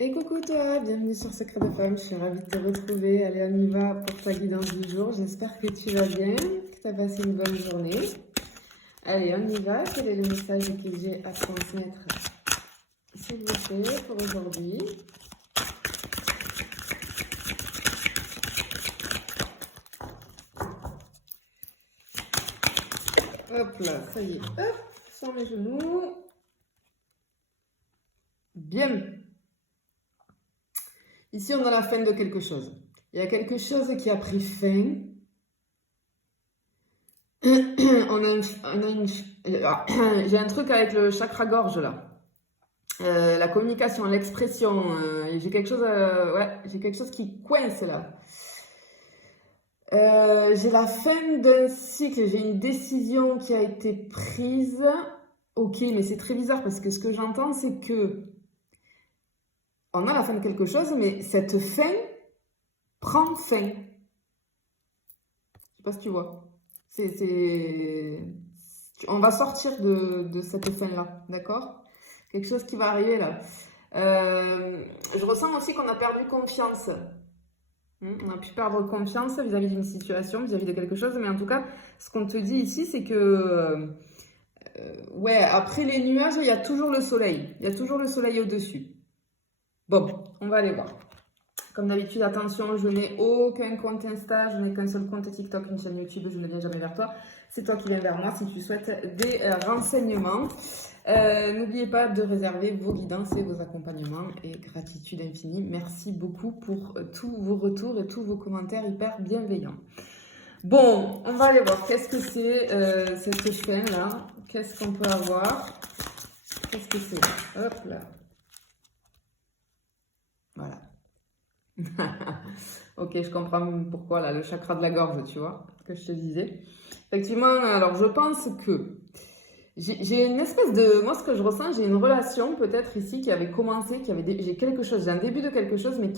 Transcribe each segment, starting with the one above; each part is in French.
Et coucou toi, bienvenue sur Secret de Femme, je suis ravie de te retrouver. Allez, on y va pour ta guidance du jour. J'espère que tu vas bien, que tu as passé une bonne journée. Allez, on y va. Quel est le message que j'ai à transmettre, s'il vous plaît, pour aujourd'hui? Hop là, ça y est, hop, sur mes genoux. Bien. Ici, on a la fin de quelque chose. Il y a quelque chose qui a pris fin. J'ai un truc avec le chakra-gorge là. La communication, l'expression. J'ai quelque chose, j'ai quelque chose qui coince là. J'ai la fin d'un cycle, j'ai une décision qui a été prise. Ok, mais c'est très bizarre parce que ce que j'entends, c'est que on a la fin de quelque chose, mais cette fin prend fin. Je sais pas si tu vois. On va sortir de cette fin-là, d'accord? Quelque chose qui va arriver là. Je ressens aussi qu'on a perdu confiance. On a pu perdre confiance vis-à-vis d'une situation, vis-à-vis de quelque chose. Mais en tout cas, ce qu'on te dit ici, c'est que ouais, après les nuages, il y a toujours le soleil. Il y a toujours le soleil au-dessus. Bon, on va aller voir. Comme d'habitude, attention, je n'ai aucun compte Insta, je n'ai qu'un seul compte TikTok, une chaîne YouTube, je ne viens jamais vers toi. C'est toi qui viens vers moi si tu souhaites des renseignements. N'oubliez pas de réserver vos guidances et vos accompagnements et gratitude infinie. Merci beaucoup pour tous vos retours et tous vos commentaires hyper bienveillants. Bon, on va aller voir qu'est-ce que c'est cette chaîne-là. Qu'est-ce qu'on peut avoir? Qu'est-ce que c'est? Hop là. Voilà. Ok, je comprends pourquoi là, le chakra de la gorge, tu vois, que je te disais. Effectivement, alors je pense que j'ai une espèce de... Moi, ce que je ressens, j'ai une relation peut-être ici qui avait commencé, j'ai quelque chose, j'ai un début de quelque chose, mais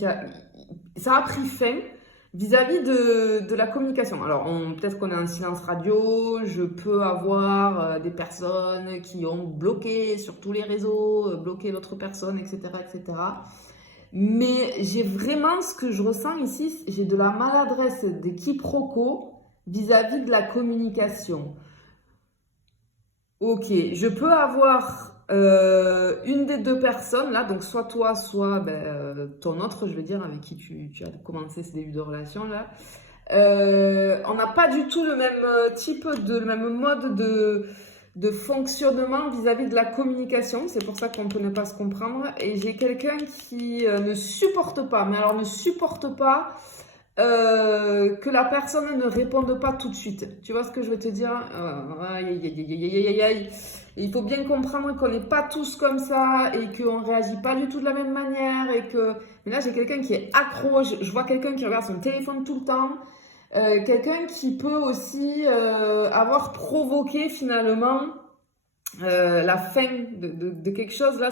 ça a pris fin vis-à-vis de la communication. Alors, peut-être qu'on est en silence radio, je peux avoir des personnes qui ont bloqué sur tous les réseaux, bloqué l'autre personne, etc., etc. Mais j'ai vraiment ce que je ressens ici, j'ai de la maladresse, des quiproquos vis-à-vis de la communication. Ok, je peux avoir une des deux personnes là, donc soit toi, soit ton autre, je veux dire, avec qui tu as commencé ce début de relation là. On n'a pas du tout le même le même mode de fonctionnement vis-à-vis de la communication. C'est pour ça qu'on peut ne pas se comprendre. Et j'ai quelqu'un qui ne supporte pas, mais alors ne supporte pas que la personne ne réponde pas tout de suite. Tu vois ce que je veux te dire? Aïe, aïe, aïe, aïe, aïe, aïe, aïe. Il faut bien comprendre qu'on n'est pas tous comme ça et qu'on ne réagit pas du tout de la même manière. Mais là, j'ai quelqu'un qui est accro. Je vois quelqu'un qui regarde son téléphone tout le temps. Quelqu'un qui peut aussi avoir provoqué finalement la fin de quelque chose là,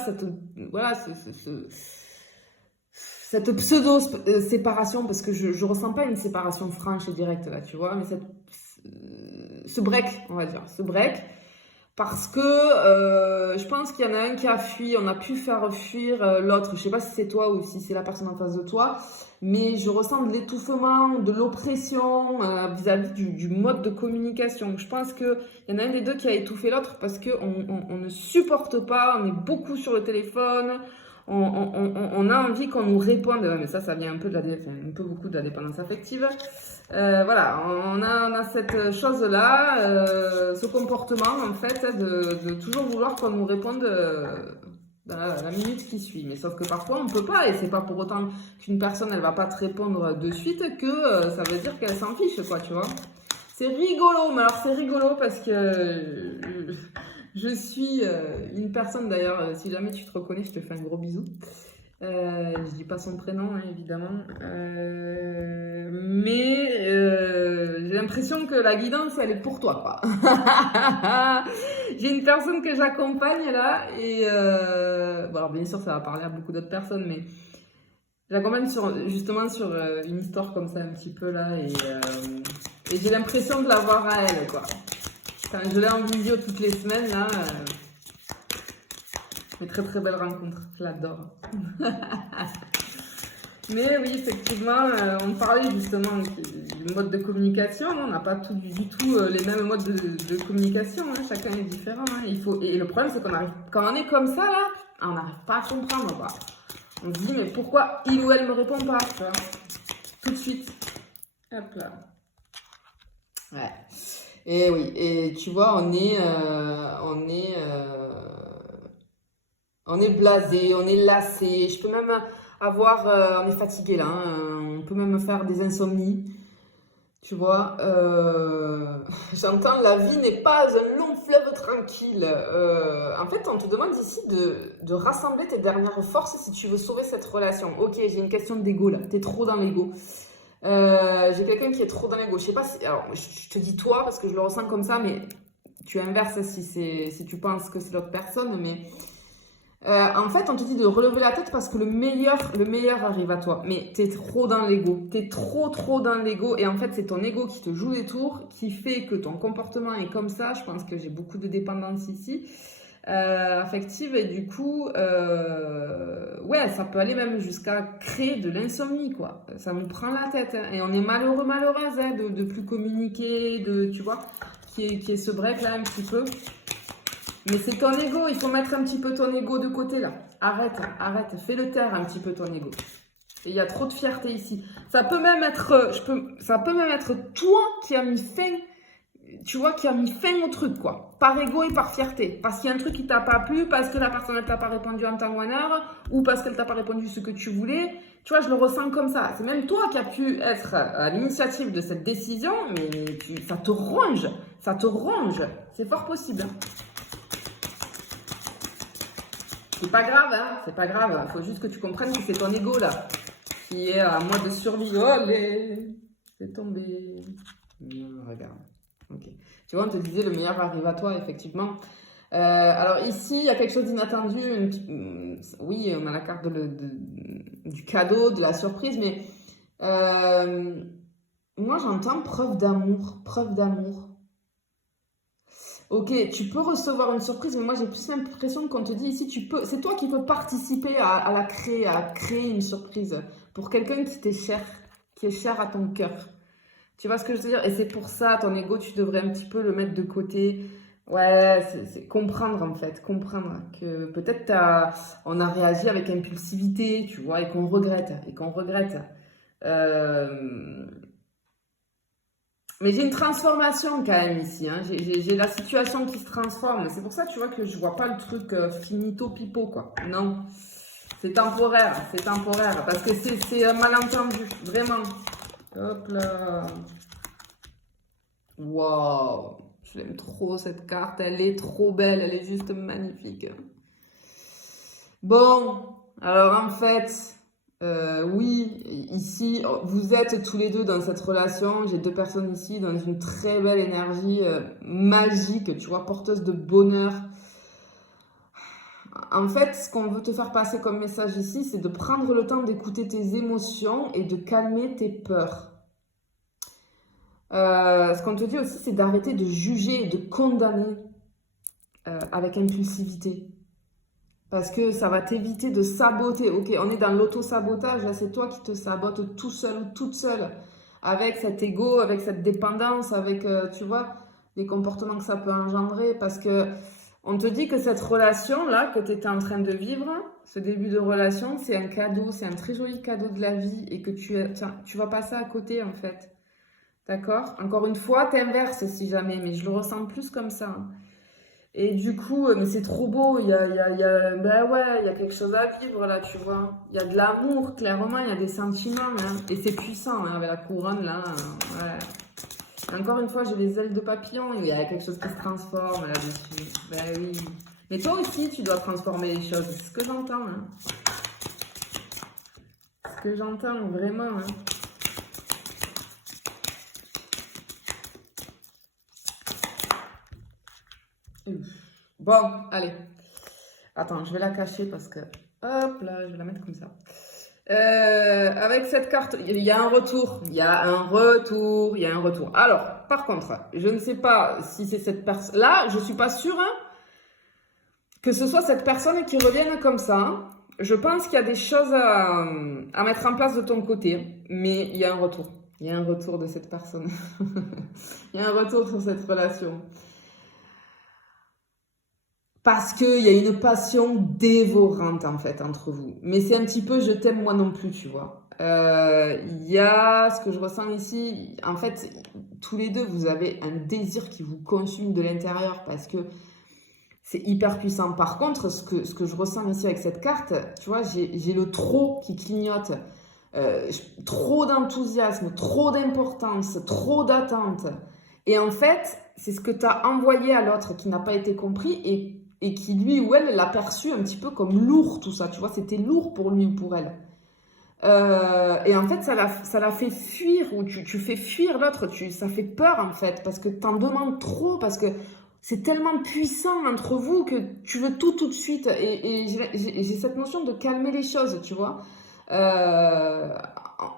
cette pseudo-séparation, parce que je ressens pas une séparation franche et directe là, tu vois, mais ce break, on va dire, ce break, parce que je pense qu'il y en a un qui a fui, on a pu faire fuir l'autre. Je sais pas si c'est toi ou si c'est la personne en face de toi, mais je ressens de l'étouffement, de l'oppression vis-à-vis du mode de communication. Je pense qu'il y en a un des deux qui a étouffé l'autre parce qu'on ne supporte pas, on est beaucoup sur le téléphone, on a envie qu'on nous réponde. Ouais, mais ça vient un peu beaucoup de la dépendance affective. Voilà, on a cette chose-là, ce comportement en fait de toujours vouloir qu'on nous réponde dans la minute qui suit. Mais sauf que parfois on peut pas, et c'est pas pour autant qu'une personne elle va pas te répondre de suite que ça veut dire qu'elle s'en fiche, quoi, tu vois. C'est rigolo, mais alors c'est rigolo parce que je suis une personne d'ailleurs, si jamais tu te reconnais, je te fais un gros bisou. Je dis pas son prénom, hein, évidemment. Mais j'ai l'impression que la guidance, elle est pour toi, quoi. J'ai une personne que j'accompagne là, et bon, alors bien sûr, ça va parler à beaucoup d'autres personnes, mais j'accompagne justement sur une histoire comme ça, un petit peu là, et j'ai l'impression de la voir à elle, quoi. Enfin, je l'ai en visio toutes les semaines là. Mais très très belle rencontre, je l'adore. Mais oui, effectivement, on parlait justement du mode de communication. On n'a pas du tout les mêmes modes de communication. Hein. Chacun est différent. Hein. Et le problème, c'est quand on est comme ça, là, on n'arrive pas à comprendre. Quoi. On se dit, mais pourquoi il ou elle ne me répond pas, tu vois, tout de suite. Hop là. Ouais. Et oui, et tu vois, on est blasé, on est lassé. Je peux même on est fatigué là. Hein. On peut même faire des insomnies. Tu vois, j'entends la vie n'est pas un long fleuve tranquille. En fait, on te demande ici de rassembler tes dernières forces si tu veux sauver cette relation. Ok, j'ai une question d'ego là. T'es trop dans l'ego. J'ai quelqu'un qui est trop dans l'ego. Je sais pas si. Alors, je te dis toi parce que je le ressens comme ça, mais tu inverses si tu penses que c'est l'autre personne. Mais en fait, on te dit de relever la tête parce que le meilleur arrive à toi. Mais t'es trop dans l'ego. T'es trop dans l'ego. Et en fait, c'est ton ego qui te joue des tours, qui fait que ton comportement est comme ça. Je pense que j'ai beaucoup de dépendance ici. Affective et du coup ouais, ça peut aller même jusqu'à créer de l'insomnie quoi, ça nous prend la tête hein. Et on est malheureuse hein, de plus communiquer, tu vois, qui est ce break là un petit peu, mais c'est ton ego, il faut mettre un petit peu ton ego de côté là, arrête, fais le taire un petit peu ton ego, et il y a trop de fierté ici, ça peut même être toi qui a mis fin. Tu vois, qui a mis fin au truc, quoi. Par ego et par fierté. Parce qu'il y a un truc qui t'a pas plu, parce que la personne ne t'a pas répondu en temps ou en heure, ou parce qu'elle t'a pas répondu ce que tu voulais. Tu vois, je le ressens comme ça. C'est même toi qui as pu être à l'initiative de cette décision, mais ça te ronge. Ça te ronge. C'est fort possible. C'est pas grave, hein. C'est pas grave. Il faut juste que tu comprennes que c'est ton ego, là, qui est à mode de survie. Oh, c'est tombé. Regarde. Ok. Tu vois, on te disait le meilleur arrive à toi, effectivement. Alors ici, il y a quelque chose d'inattendu. Oui, on a la carte du cadeau, de la surprise, mais moi j'entends preuve d'amour, preuve d'amour. Ok, tu peux recevoir une surprise, mais moi j'ai plus l'impression qu'on te dit ici, c'est toi qui peux participer à la créer une surprise pour quelqu'un qui t'est cher, qui est cher à ton cœur. Tu vois ce que je veux dire? Et c'est pour ça, ton ego, tu devrais un petit peu le mettre de côté. Ouais, c'est comprendre en fait, comprendre que peut-être on a réagi avec impulsivité, tu vois, et qu'on regrette, Mais j'ai une transformation quand même ici, hein. J'ai la situation qui se transforme. C'est pour ça, tu vois, que je vois pas le truc finito pipo, quoi. Non, c'est temporaire, parce que c'est un malentendu, vraiment. Hop là. Waouh, je l'aime trop cette carte, elle est trop belle, elle est juste magnifique. Bon, alors en fait, oui, ici, vous êtes tous les deux dans cette relation. J'ai deux personnes ici dans une très belle énergie magique, tu vois, porteuse de bonheur. En fait, ce qu'on veut te faire passer comme message ici, c'est de prendre le temps d'écouter tes émotions et de calmer tes peurs. Ce qu'on te dit aussi, c'est d'arrêter de juger et de condamner avec impulsivité. Parce que ça va t'éviter de saboter. Ok, on est dans l'auto-sabotage, là c'est toi qui te sabotes tout seul ou toute seule. Avec cet ego, avec cette dépendance, avec, tu vois, les comportements que ça peut engendrer. Parce que on te dit que cette relation-là que tu étais en train de vivre, ce début de relation, c'est un cadeau, c'est un très joli cadeau de la vie et que tu vas passer à côté en fait. D'accord? Encore une fois, t'inverses si jamais, mais je le ressens plus comme ça. Hein. Et du coup, mais c'est trop beau, ben ouais, il y a quelque chose à vivre là, tu vois. Il y a de l'amour, clairement, il y a des sentiments, hein. Et c'est puissant, hein, avec la couronne là. Ouais. Encore une fois, j'ai les ailes de papillon, il y a quelque chose qui se transforme là-dessus. Ben oui. Mais toi aussi, tu dois transformer les choses, c'est ce que j'entends. Hein. Ce que j'entends, vraiment. Hein. Bon, allez. Attends, je vais la cacher parce que... Hop là, je vais la mettre comme ça. Avec cette carte, il y a un retour. Il y a un retour. Alors, par contre, je ne sais pas si c'est cette personne... Là, je ne suis pas sûre. Hein. Que ce soit cette personne qui revienne comme ça, je pense qu'il y a des choses à mettre en place de ton côté, mais il y a un retour. Il y a un retour de cette personne. Il y a un retour sur cette relation. Parce qu'il y a une passion dévorante en fait entre vous. Mais c'est un petit peu je t'aime moi non plus, tu vois. Il y a ce que je ressens ici. En fait, tous les deux, vous avez un désir qui vous consume de l'intérieur parce que c'est hyper puissant. Par contre, ce que je ressens ici avec cette carte, tu vois, j'ai le trop qui clignote. Trop d'enthousiasme, trop d'importance, trop d'attente. Et en fait, c'est ce que tu as envoyé à l'autre qui n'a pas été compris et qui, lui ou elle, l'a perçu un petit peu comme lourd, tout ça. Tu vois, c'était lourd pour lui ou pour elle. Et en fait, ça l'a fait fuir, ou tu fais fuir l'autre, ça fait peur en fait, parce que t'en demandes trop, parce que c'est tellement puissant entre vous que tu veux tout de suite. Et j'ai cette notion de calmer les choses, tu vois. Euh,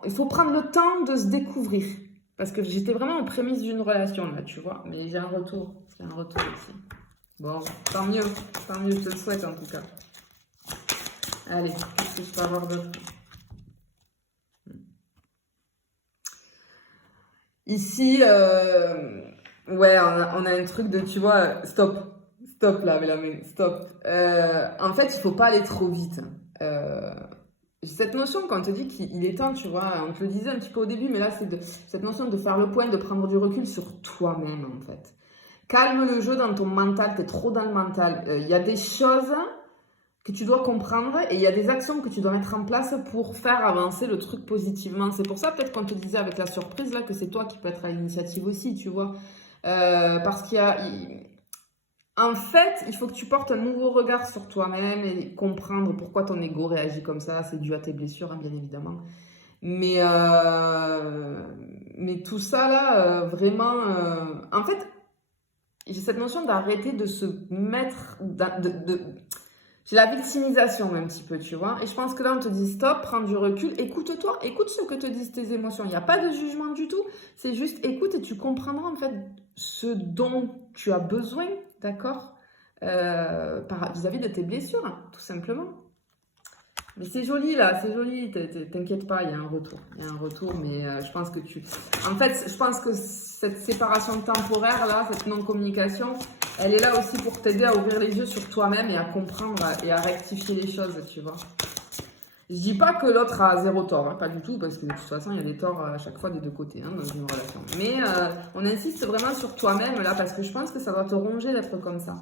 il faut prendre le temps de se découvrir. Parce que j'étais vraiment en prémisse d'une relation là, tu vois. Mais j'ai un retour. J'ai un retour ici. Bon, tant mieux. Tant mieux, je te le souhaite en tout cas. Allez, qu'est-ce que je peux avoir d'autre? Ici, ouais, on a un truc de, tu vois, stop. Stop là, avec la main, stop. En fait, il faut pas aller trop vite. Euh, Cette notion, quand on te dit qu'il est temps, tu vois, on te le disait un petit peu au début, mais là, c'est cette notion de faire le point, de prendre du recul sur toi-même, en fait. Calme le jeu dans ton mental, t'es trop dans le mental. Il y a des choses que tu dois comprendre et il y a des actions que tu dois mettre en place pour faire avancer le truc positivement. C'est pour ça, peut-être qu'on te disait avec la surprise, là, que c'est toi qui peux être à l'initiative aussi, tu vois. Parce en fait, il faut que tu portes un nouveau regard sur toi-même et comprendre pourquoi ton ego réagit comme ça. C'est dû à tes blessures, hein, bien évidemment. Mais, euh, mais tout ça, là, vraiment... En fait, j'ai cette notion d'arrêter de se mettre... J'ai la victimisation un petit peu, tu vois. Et je pense que là, on te dit stop, prends du recul, écoute-toi, écoute ce que te disent tes émotions. Il n'y a pas de jugement du tout. C'est juste écoute et tu comprendras en fait ce dont tu as besoin, d'accord, vis-à-vis de tes blessures, hein, tout simplement. Mais c'est joli là, c'est joli, t'inquiète pas, il y a un retour. Il y a un retour, mais je pense que En fait, je pense que cette séparation temporaire là, cette non-communication, elle est là aussi pour t'aider à ouvrir les yeux sur toi-même et à comprendre et à rectifier les choses, tu vois. Je dis pas que l'autre a zéro tort, hein, pas du tout, parce que de toute façon, il y a des torts à chaque fois des deux côtés hein, dans une relation. Mais on insiste vraiment sur toi-même là, parce que je pense que ça doit te ronger d'être comme ça.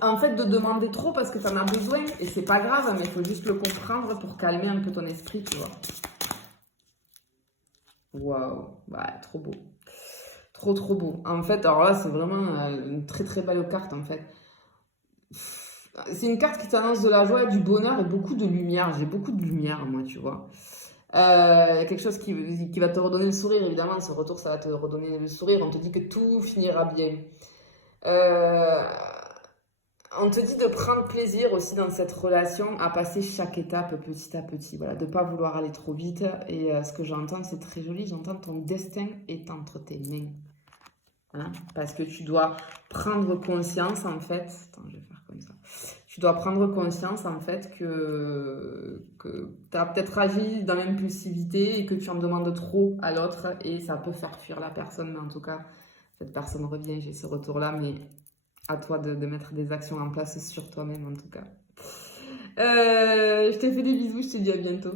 En fait, de demander trop parce que tu en as besoin, et c'est pas grave, mais il faut juste le comprendre pour calmer un peu ton esprit, tu vois. Waouh, ouais, trop beau. Trop, trop beau. En fait, alors là, c'est vraiment une très, très belle carte, en fait. C'est une carte qui t'annonce de la joie, du bonheur et beaucoup de lumière. J'ai beaucoup de lumière, moi, tu vois. Il y a quelque chose qui va te redonner le sourire, évidemment. Ce retour, ça va te redonner le sourire. On te dit que tout finira bien. Euh, on te dit de prendre plaisir aussi dans cette relation à passer chaque étape petit à petit. Voilà, de ne pas vouloir aller trop vite. Et ce que j'entends, c'est très joli. J'entends ton destin est entre tes mains. Hein, parce que tu dois prendre conscience en fait, attends je vais faire comme ça, tu dois prendre conscience en fait que tu as peut-être agi dans l'impulsivité et que tu en demandes trop à l'autre et ça peut faire fuir la personne, mais en tout cas cette personne revient, j'ai ce retour là, mais à toi de mettre des actions en place sur toi-même en tout cas. Je te fais des bisous, je te dis à bientôt.